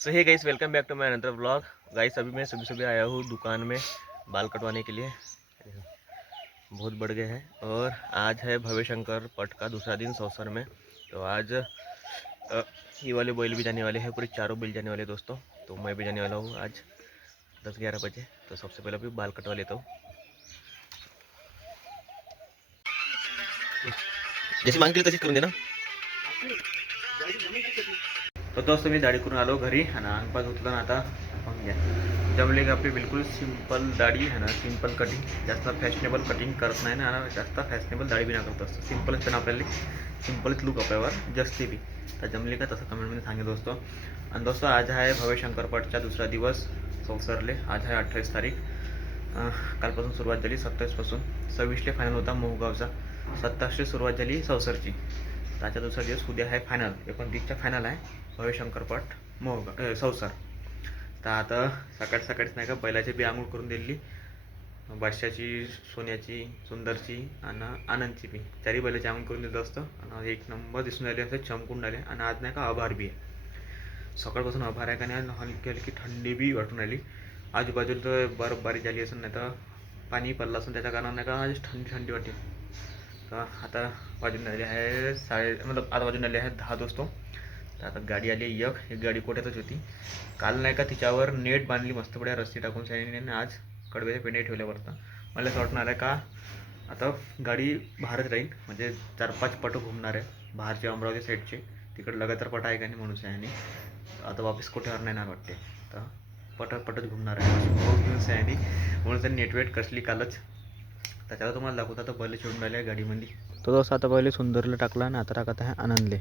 So hey guys, welcome back to my another vlog. Guys अभी मैं सुबह आया हूँ दुकान में बाल कटवाने के लिए। बहुत बढ़ गए हैं और आज है भव्य शंकर पट का दूसरा दिन सौसर में। तो आज ये वाले बैल भी जाने वाले हैं, पूरे चारों बैल जाने वाले दोस्तों। तो मैं भी जाने वाला हूँ आज 10-11 बजे। तो सबसे पहले अभी बाल कटवा लेता हूँ। जैसे मागतील तशीच करून दे ना। तो दोस्तों मी दाढी करून आलो घरी आणि अंगपात धुतलं ना। आता आपण घ्या जमले की आपली बिलकुल सिंपल दाढी है ना, सिंपल कटिंग। जास्त फॅशनेबल कटिंग करत नाही ना, आणि जास्त फॅशनेबल दाढी भी नाही करत असतो। सिंपलच पण आपल्याला सिंपलच लुक आपल्यावर जसते भी। तर जमले का तसं कमेंटमध्ये सांगा दोस्तों। आणि दोस्तों आज आहे भव्य शंकरपटचा दुसरा दिवस सौसरले। आज आहे 28 तारीख। कालपासून सुरुवात झाली, 27 पासून 26ले फायनल होता मोहगावचा, 27ला सुरुवात झाली सौसरची। त्याचा दुसरा दिवस उद्या आहे फायनल, 29चा फायनल आहे भव्य शंकरपट मोहगाव सौसर। तर आता सकाळीच नाही का बैलाची बी आंघोळ करून दिली, बादशाची, सोन्याची, सुंदरची आणि आनंदची बी। चारही बैलाची आंघोळ करून दिलं असतं आणि एक नंबर दिसून आले असं चमकून आले। आणि आज नाही का आभार बी आहे, सकाळपासून आभार आहे का नाही। हलकी हलकी थंडी बी वाटून राहिली। आजूबाजूला तर बर्फबारी झाली असून नाही तर पाणी पडलं असून त्याच्या कारणाने नाही का आज थंडी वाटते। तर आता वाजून आले आहे आता वाजून आले आहे 10 दोस्तों। तर आता गाडी आली एक गाडी कोट्यातच होती। काल नाही का तिच्यावर नेट बांधली मस्त बड्या रस्सी टाकून शायनीने। आज कडव्याच्या पेंडे ठेवल्यावरता मला असं वाटणार आहे का आता गाडी बाहेरच राहील, म्हणजे 4-5 पट घुमणार आहे बाहेरचे अमरावती साईडचे। तिकडे लगातार पट आहे का नाही म्हणून शायनी आता वापस कोठ्यावर नाही वाटते। तर पटच घुमणार आहे घेऊन शायनी, म्हणून त्यांनी नेटवेट कसली कालच। त्याच्याला तुम्हाला दाखवता तर बैल चिडून राहिले गाडीमध्ये। तो दोस्त आता पहिले सुंदरला टाकला आणि आता टाकत आहे आनंदले।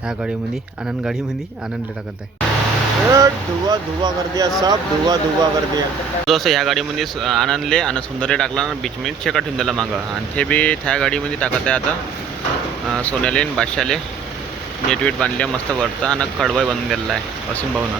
ह्या गाडीमध्ये आनंद आनंदले टाकत आहे। धुवा कर दिया, सब धुवा कर दिया दोस्त ह्या गाडीमध्ये आनंदले आणि सुंदरले टाकला आणि बीच मध्ये चेका ठेवून दिला मागं। आणि ते बी त्या गाडीमध्ये टाकत आहे आता सोन्याले आणि बादशाले। नेटवेट बांधले मस्त वरता आणि कडवाई बांधून दिलेला आहे असीम भाऊनं।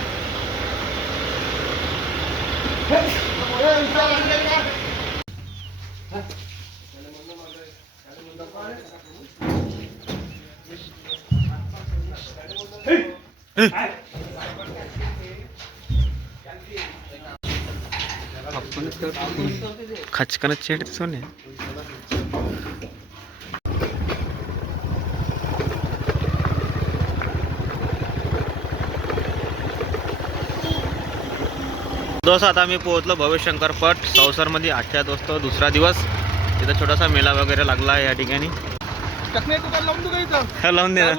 खचकनच चेडते सोने। दोस्त आता मी पोहोचलो भव्य शंकरपट सौसर मध्ये। 8 दोस्तों दुसरा दिवस। तिथं छोटासा मेला वगैरे लागला आहे या ठिकाणी। लावून दे ना।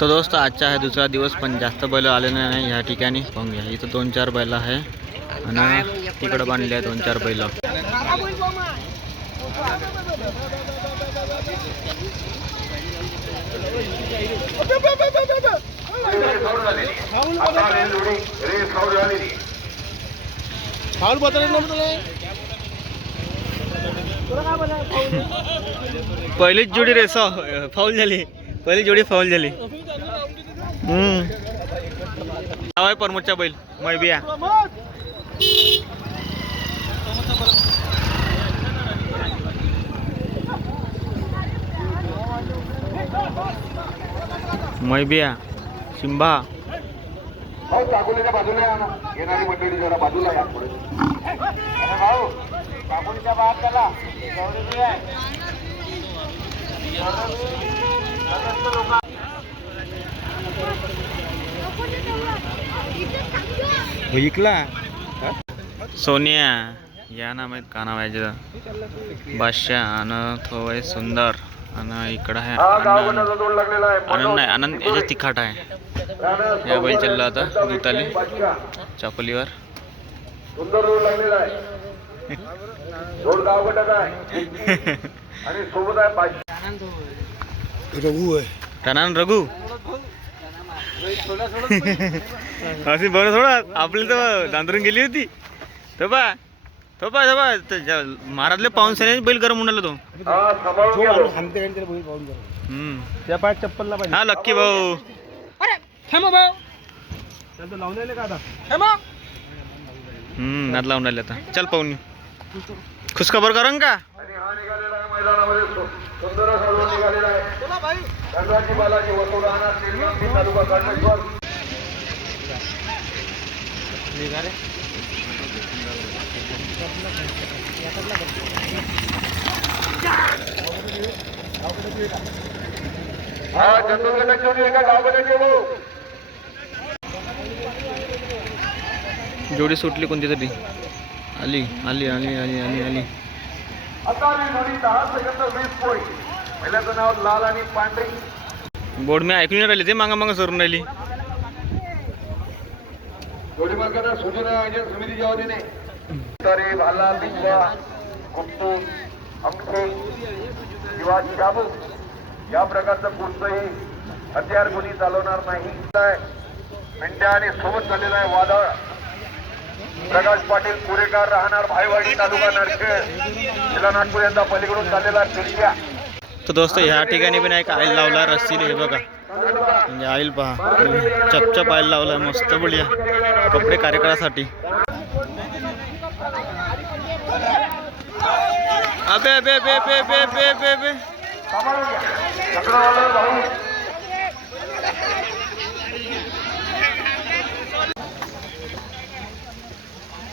तो दोस्त आजचा आहे दुसरा दिवस, पण जास्त बैल आले नाही या ठिकाणी। पाहूया इथं 2-4 बैल आहे आणि तिकडे बांधले आहे 2-4 बैल। पहिलीच जोडी रे फाऊल झाली, पहिली जोडी फाऊल झाली। हवाय परमोदचा बैल मैबिया। मैबिया सिंबा बाजूला येणारी मंडळी जरा बाजूला या पुढे। भाऊ काकुलीच्या बाहेर त्याला विकला सोनिया या नाम आहेत, का नाव आहे याचं, बादशाह आणि तो आहे सुंदर। आणि इकडं आहे आनंद नाही, आनंद याच्या तिखाट आहे। या बैल चालला आता दुताले चॉकोलीवर। सुंदर रोड लागलेला आहे, रोड गावगटात आहे आणि सोबत आहे रघु आहे टनान रघु अशी बरं थोडा आपली तर दांदरून गेली होती। महाराजले पाहून सने बैल गरम उडाला तो। त्या पायात चप्पलला पाहिजे। हा लक्की भाऊ नाद लावून राहिले आता। चल पाहून खुशखबर करून का मैदानामध्ये सुंदर असा निघालेला आहे। बालाजी वसोडा तालुका हा जनरल गटाची एका गावाकडे गेलो. जोडी सुटली कोणती तरी. आली आली आली आली आली आली. आता जोडी 10 सेकंद 20 पॉईंट. पहिल्याचं नाव लाल आणि पांढरी. बोर्ड मी ऐकून नाही राहिले ते मागा मागा सरून राहिली. जोडी मार्गाने सूचना आयोजन समितीच्या वतीने तरी भाला बिंबा गुप्तू अंगठे किंवा शाबू या प्रकारचं कोणतंही हत्यार कोणी चालवणार नाही. मिंट्या आणि सोबत झालेला आहे वादळ. प्रकाश पाटील पुरेकार राहणार भाईवाडी तालुका नरखेड जिल्हा नागपूर यांचा पलीकडून चाललेला पिढ्या. तर दोस्त ह्या ठिकाणी पण एक आईल लावला रस्सीने. हे बघा म्हणजे आईल पहा चपचप आईल लावला मस्त बढिया कपडे कार्यक्रमासाठी. अबे अबे अबे अबे अबे अबे अबे अबे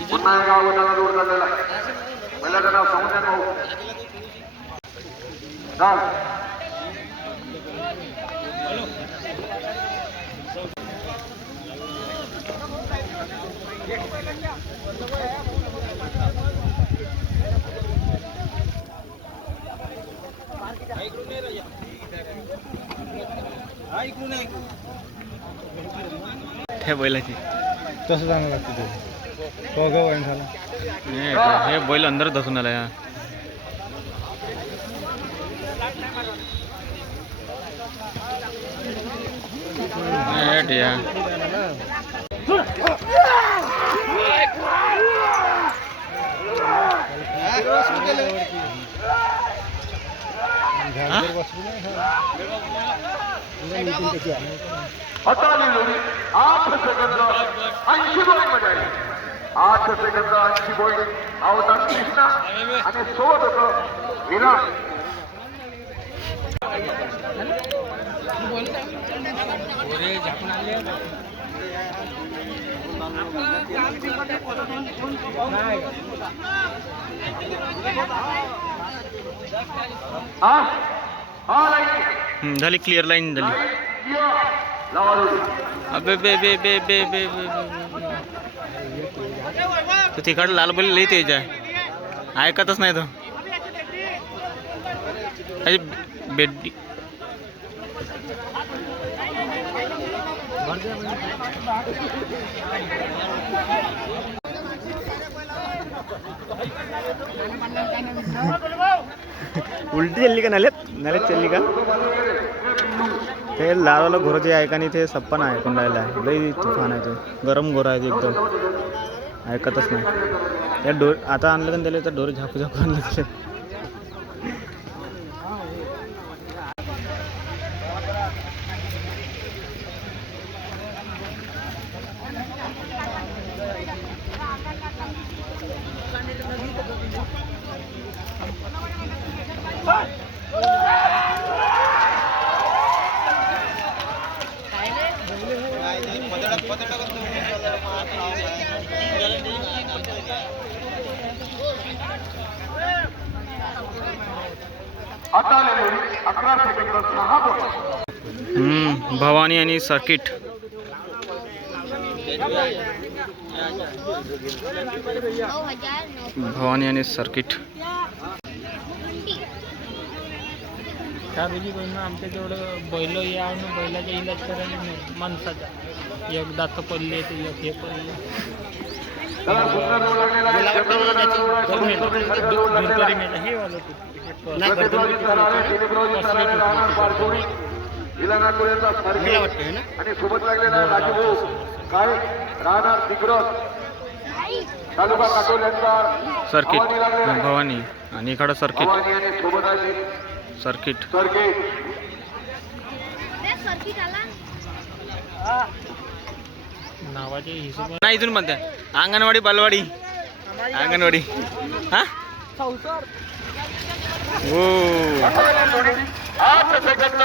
पुन्हा एका अवधानाला जोड झालेला आहे. पहिल्याचं नाव समुद्र भाऊ चाल. त्या बैलाची कसं चांगलं लागतं ते तो गं वाईन झाला. हे बैल अंदर धसून आला या. हाताली जोडी 8 सेकंद 80 पॉईंट मध्ये आली. 8 सेकंद 80 पॉईंट. अवतार कृष्णा आणि सोबत होतं विराट. झाली क्लिअर लाईन झाली. अबे बे बे बे बे बे बे तो तिकडे लाल बैल लई तेज आहे. ऐकतच नाही तो. अरे बेड्डी उलटी चालली का नाल्यात नाल्यात चालली का. ते लालवाला घोरं जे आहे का नाही ते सप्पन आहे कोण राहिला आहे. लई तुफान आहे ते गरम घोर आहे ते एकदम ऐकतच नाही. या डोर आता आणलं का त्याला तर डोरे झाकू झाकू आणलं त्याला. आता 11 सेकंद 6 पॉईंट. भवानी आणि सर्किट. भवानी आणि सर्किट. त्या दोघी बहिणी आमच्याजवळ बैल या बैलाच्या इलाज करायला माणसाचा एक दात पडले ते एक हे पडले. त्याला सुंदर जोड लागलेला आहे. दुपारी मेला हे वालं आणि सोबत लागलेला राजू काय राहणार दिग्रज तालुका काटोल यांचा सर्किट भवानी आणि इकडं सर्किट भवानी आणि सोबत आहे सर्किट. सर्किट नावाचे हिशोब नाही इथून म्हणते अंगणवाडी बालवाडी अंगणवाडी. हा हो 8 सेकंद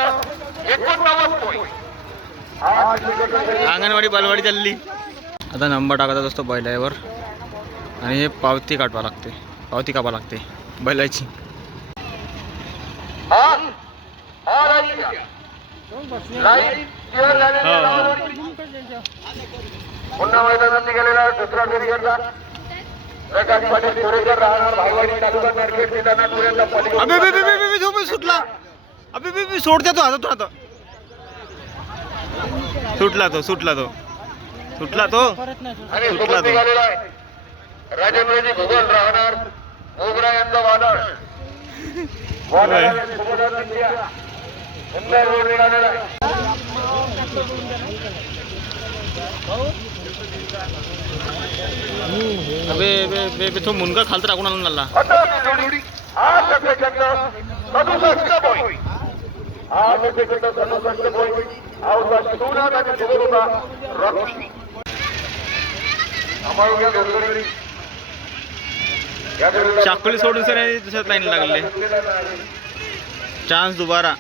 89 पॉईंट. अंगणवाडी बालवाडी चालली. आता नंबर टाकायचा असतो बैलावर आणि हे पावती काढवा लागते, पावती कापा लागते बैलाची. पुन्हा मैदानात निघालेला दुसरा फेरी करता प्रकाश पाटील कोरेकर राहणार भाईवाडी तालुका मार्केट सुटला. अबे सोडते तो आता, तो आता सुटला तो आणि सोबत निघालेला आहे राजेंद्रजी भुगल राहणार मोगरा यांचा वादळ सुंदर रोड निघालेला आहे. अबे तो मुनगा खालत टाकून आणून आला. चाकोली सोडून सर दुसऱ्यात लाईन लागले. चान्स दुबारा.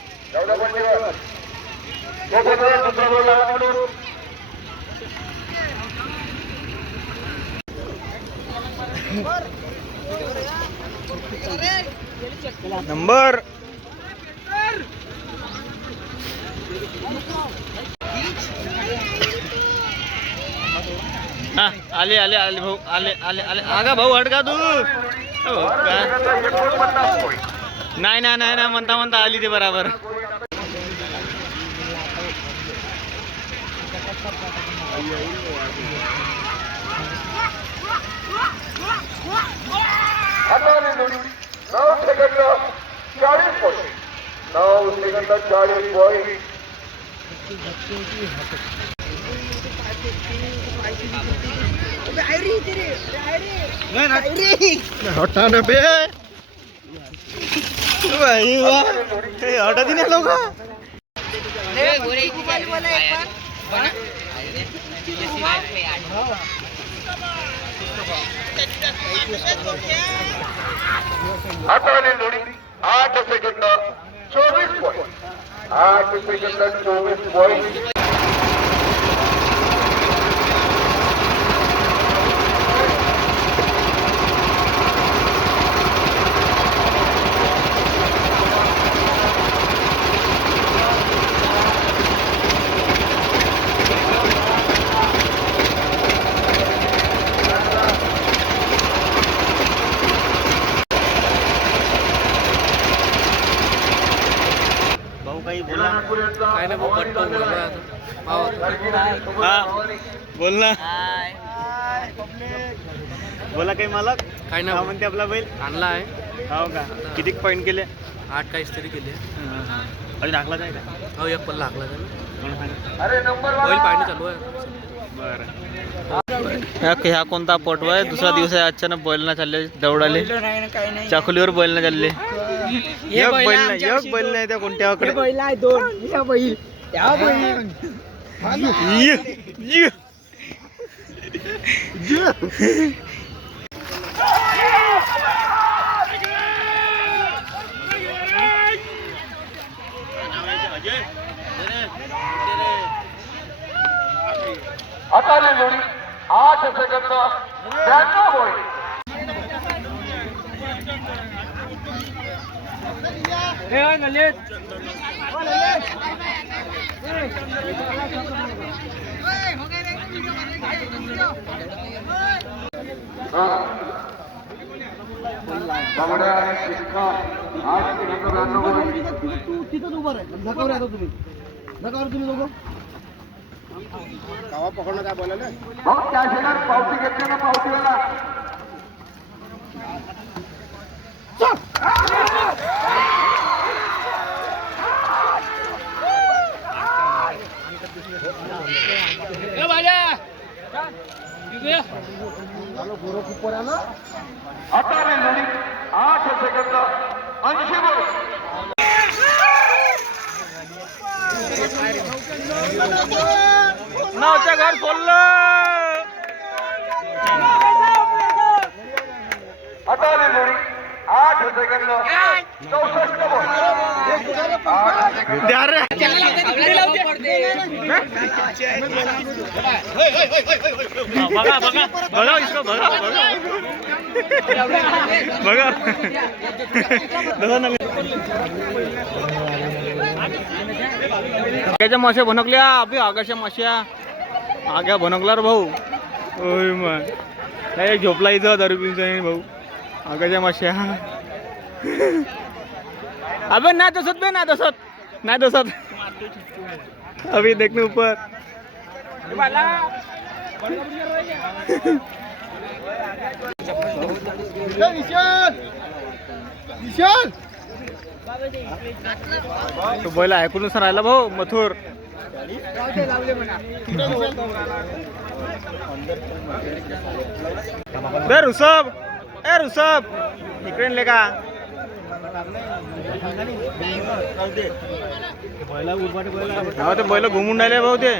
नंबर हा आले भाऊ आले आगा भाऊ हटका तू. नाही म्हणता आली ते बराबर. हटा बे भाई हटा दिने लोग आता 8 सेकंद 24 पॉईंट 8 सेकंद 24 पॉईंट. काय ना बोल ना बोला काही मालक काय ना म्हणते आपला बैल आणला आहे. हो का किती पॉईंट केले? 8 काहीच तरी केले. अरे दाखला काय का? हो एक पल्ला लागला अरे नंबर बैल पाणी चालू आहे. बरं ह्या कोणता पटवा आहे? दुसरा दिवस आहे अचानक बैल ना चालले दौडाले. चाकोलीवर बैल ना चालले. एक बैल नाही त्या कोणत्याकडे बैल आहे 2 या बैल त्या बैल आता 8 सेकंद 92 पॉईंट. तिथं उभं आहे नकावर आता तुम्ही दोघं गावा पकडणं काय बोलायला मग त्या शेतात पावती घेतली ना पावतीला आता 8 सेकंद 80 नावच्या घर सोडलं. आता 8 सेकंद 64 point. 8 सेकंद. द्या रे. बघा बघा बघा इसको बघा बघा बघा आग्याच्या माश्या भनकल्या अभि आगाच्या माश्या आग्या भनकला रे भाऊ. ओय मग काय झोपला इथं दारू पिऊन भाऊ. आगाच्या माश्या अबे ना दसत बे ना दसत ना दसत अभी देखने ऊपर तो बैला ऐकून राहिला भाऊ मथुर. ए ऋषभ ए ऋषभ इकडे ले का ते बैल घुमून राहिले भाऊ ते.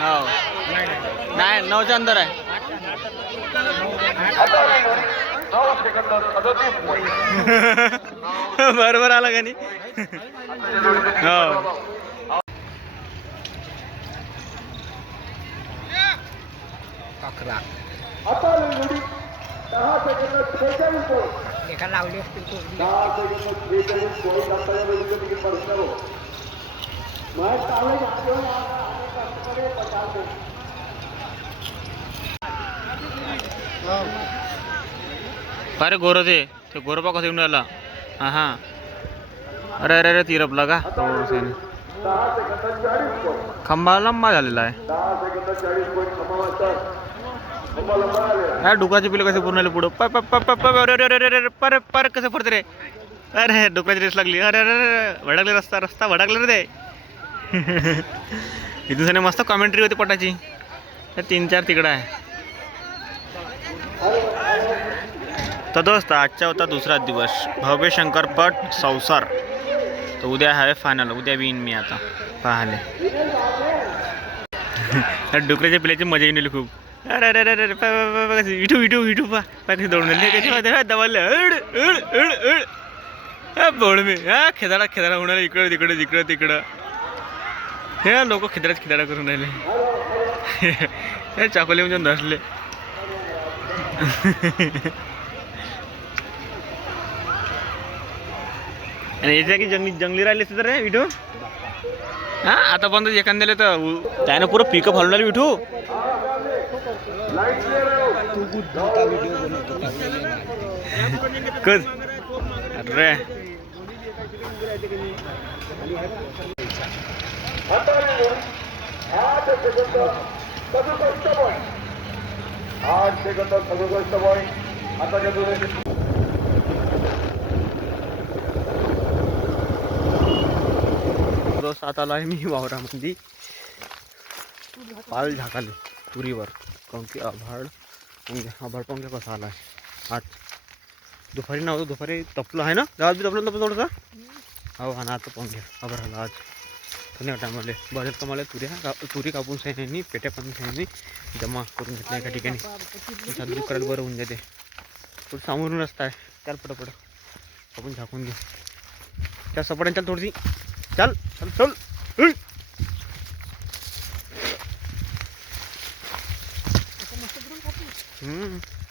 हो नाही 9च्या अंदर आहे. 9 सेकंद 37 point. बरोबर आला का नाही. हो आता जोडी 10 सेकंद 46 point. एका लावली असतील तो 10 सेकंद 46 point. आता या वेळी तिकीट पडणार हो. मॅच चालू आहे. अरे गोर ते गोरपा कसं येऊन राहिला. हा हा अरे अरे अरे तिरपला का खंबा लंबा झालेला आहे. 10 सेकंद 40 point समावेश. तुम्हाला मिळाले. हा डुकराचे पिलं कसे पूर्ण पुढं पर पर कसं पडतं रे. अरे डुकराची रेस लागली. अरे अरे अरे भडकले रस्ता रस्ता भडकले रे ते. इथून सने मस्त कॉमेंट्री होती पटाची. 3-4 तिकडं आहे. तर दोस्त आजचा होता दुसरा दिवस भव्य शंकरपट संसार. तर उद्या आहे फायनल. उद्या विन मी आता पाहाले. डुकऱ्याच्या पिल्याची मजा येऊन खूप. अरे अरे अरे अरे विठू विठू विठू पा कशी दौडून त्याच्यामध्ये दबाले बोळ मी हा खेदाडा खेदाडा होणार इकडं तिकडं तिकडं तिकडं. हे लोक खिदडाच खिदडा करून राहिले. हे चाकोले म्हणजे नसले. आणि याच्या की जंगली राहिले तर रे विठू. हा आता पण एखाद्याला तर त्यानं पुरं पिकअप हलवून राहिले विठू. कस अरे 8 सेकंद 67 point. आता जे दोस्त आता आला आहे मी वावरामध्ये. पाल झाकाले तुरीवर काऊन की आभाळ पंख्या कसा आला आहे. आज दुपारी नव्हतं दुपारी तपलं आहे ना गावात बी तपलं थोडंसं. हो हा ना आता पंख्या आभाळ आला आज. धन्यवाद टायमाले बरेच कमाले तुरी कापून सह्यांनी पेट्या पण सह्यांनी जमा करून घेतल्या एका ठिकाणी. चालू करायला बरं होऊन जाते. थोडं सामोरून रस्ता आहे त्याला पटापट आपण झाकून घेऊ. त्या सपाट्यांच्या थोडीशी चल चल चल.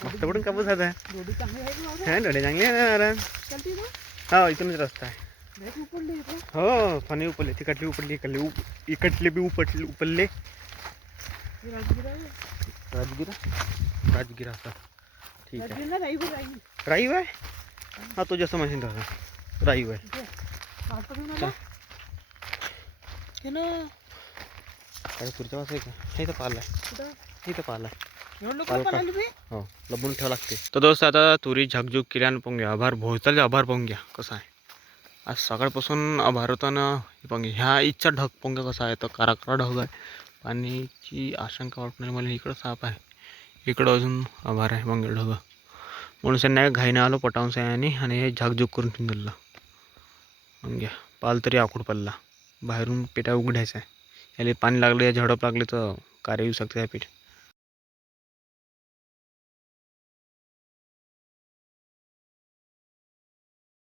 मस्त पडून कापूस आता. हा डोळे चांगले आहे. हा इथूनच रस्ता आहे. हो फणी उपडले तिकडली उपडली इकडले बी उपडले. राजगिरा असा ठीक आहे. राईव आहे हा तो जसं मशीन तसं राईव आहे. काय पुढच्या वाजता आहे का इथं पाहिलं इथं पाहिलं. हो लपून ठेवा लागते. तर दोस्त आता तुरी झाकझूक केल्यानं पोंग्या आभार भोवताले आभार पोंग्या कसा आहे. आज सकाळपासून आभार होताना पोंगे ह्या इच्छा ढग पोंग्या कसा आहे तर काराकारा ढग आहे. पाण्याची आशंका वाटणार मला. इकडं साप आहे इकडं अजून आभार आहे पोंगे ढग म्हणून नाही घाईने आलो पटावून सह्याने आणि हे झाकझूक करून ठेवून दिलं. पोंग्या पाल तरी आखूड पडला. बाहेरून पेट्या उघडायचा आहे याला पाणी लागलं या झडप लागले तर कार्य येऊ शकते ह्या पीठ.